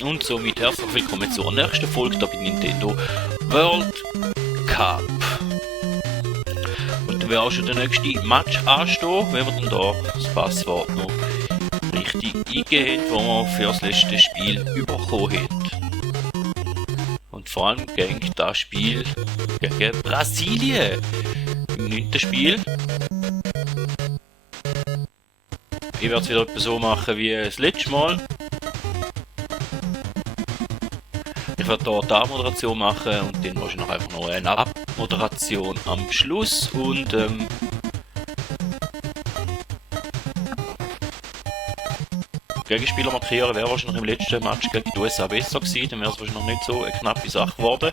Und somit herzlich willkommen zur nächsten Folge da bei Nintendo World Cup. Und da wird auch schon der nächste Match anstehen, wenn wir dann da das Passwort noch richtig eingeben, das wir für das letzte Spiel bekommen haben. Und vor allem gegen das Spiel gegen Brasilien im 9. Spiel. Ich werde es wieder so machen wie das letzte Mal. Ich werde hier die Abmoderation machen und dann wahrscheinlich einfach noch eine Abmoderation am Schluss und Gegenspieler markieren wäre wahrscheinlich im letzten Match gegen die USA besser gewesen, dann wäre es wahrscheinlich nicht so eine knappe Sache geworden.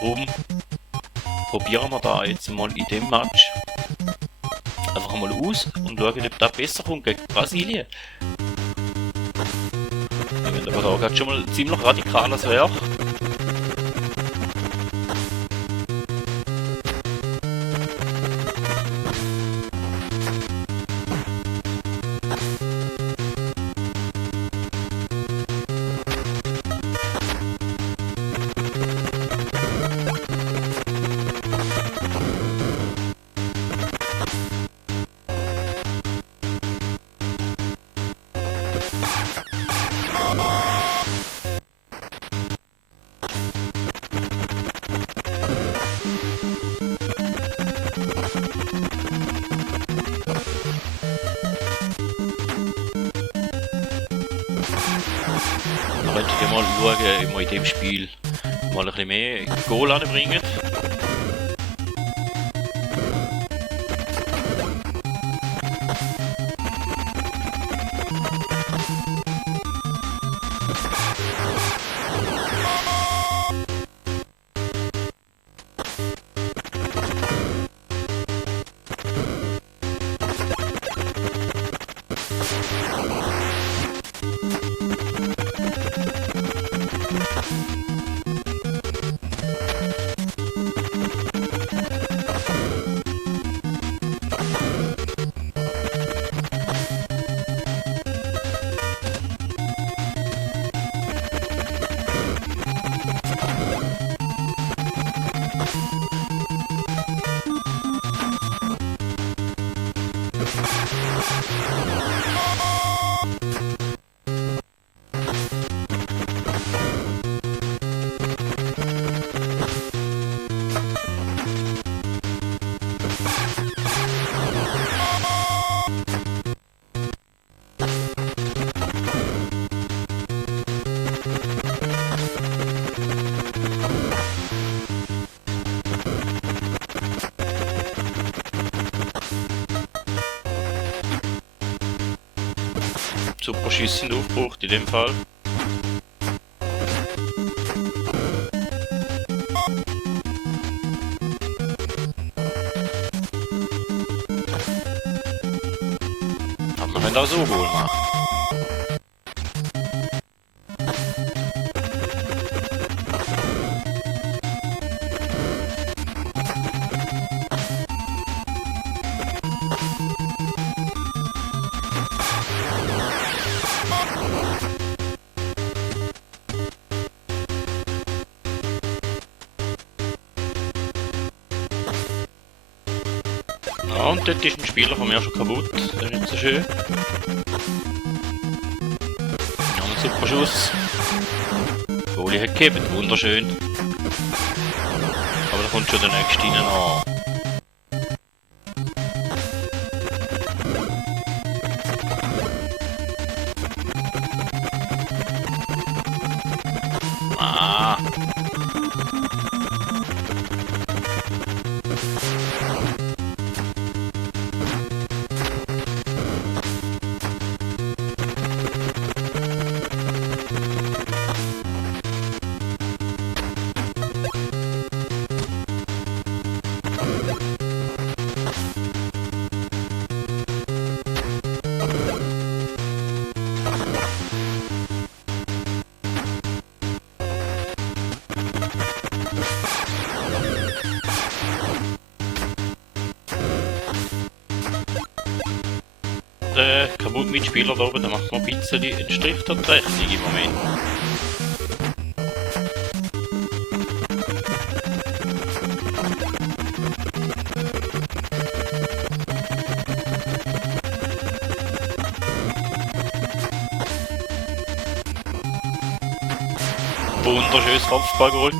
Darum probieren wir da jetzt mal in dem Match einfach mal aus und schauen, ob das besser kommt gegen Brasilien. Wenn aber da gerade schon mal ziemlich radikales wäre. Dann könnte ich mal schauen, ob wir in dem Spiel mal ein bisschen mehr Goal anbringen. Super schießend aufgebraucht in dem Fall. Aber man kann da so wohl machen. Ja, und dort ist ein Spieler von mir schon kaputt, der ist nicht so schön. Ja, ein super Schuss. Goalie hat gegeben, wunderschön. Aber da kommt schon der nächste rein an. Ah. Der Kabuki-Mitspieler da oben, der macht mir ein bisschen einen Strich durch die Rechnung im Moment. Wunderschönes Kopfballgoal.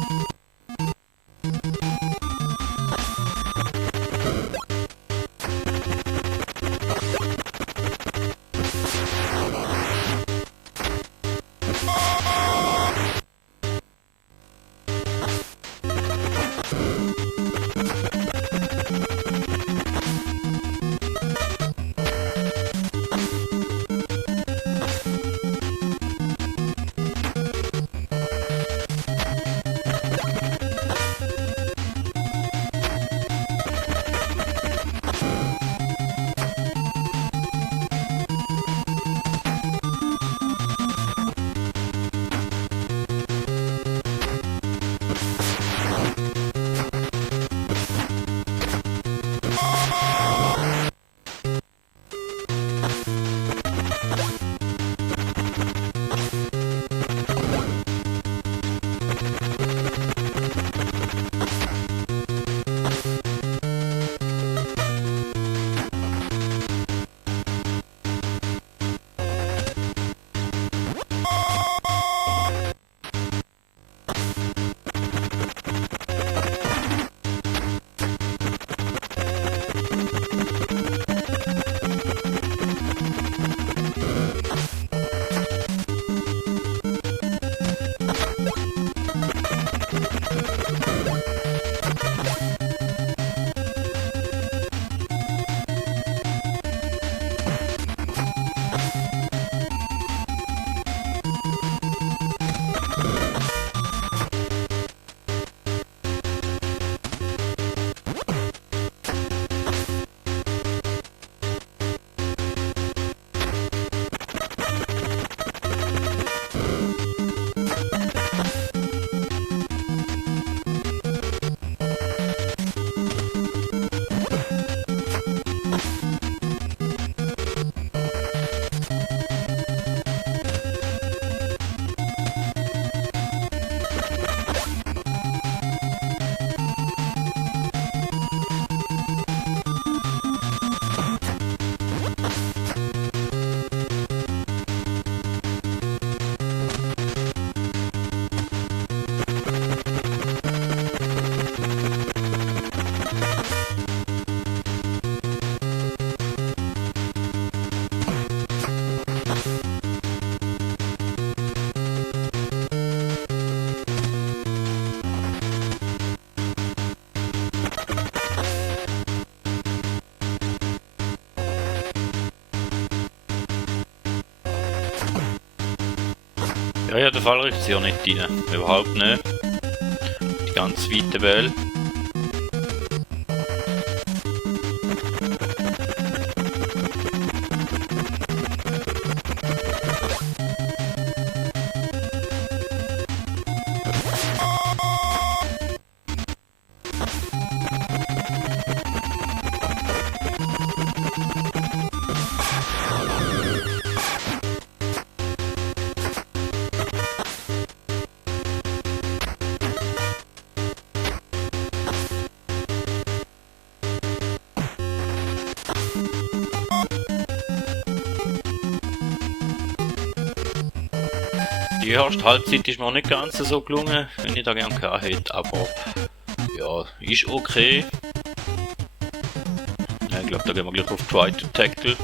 Ja, der Fall rückt sie auch nicht rein. Überhaupt nicht. Die ganz weite Bälle. Die erste Halbzeit ist mir nicht ganz so gelungen, wenn ich da gerne gehabt hätte, aber ja, ist okay. Ja, ich glaube, da gehen wir gleich auf Try to Tackle.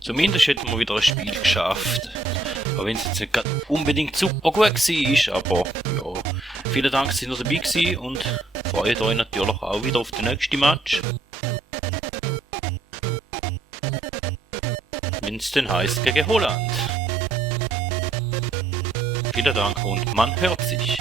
Zumindest hätten wir wieder ein Spiel geschafft. Auch wenn es jetzt nicht unbedingt super gut war, aber ja. Vielen Dank, dass ihr noch dabei gewesen und freut euch natürlich auch wieder auf den nächsten Match. Wenn es denn heisst gegen Holland. Vielen Dank und man hört sich.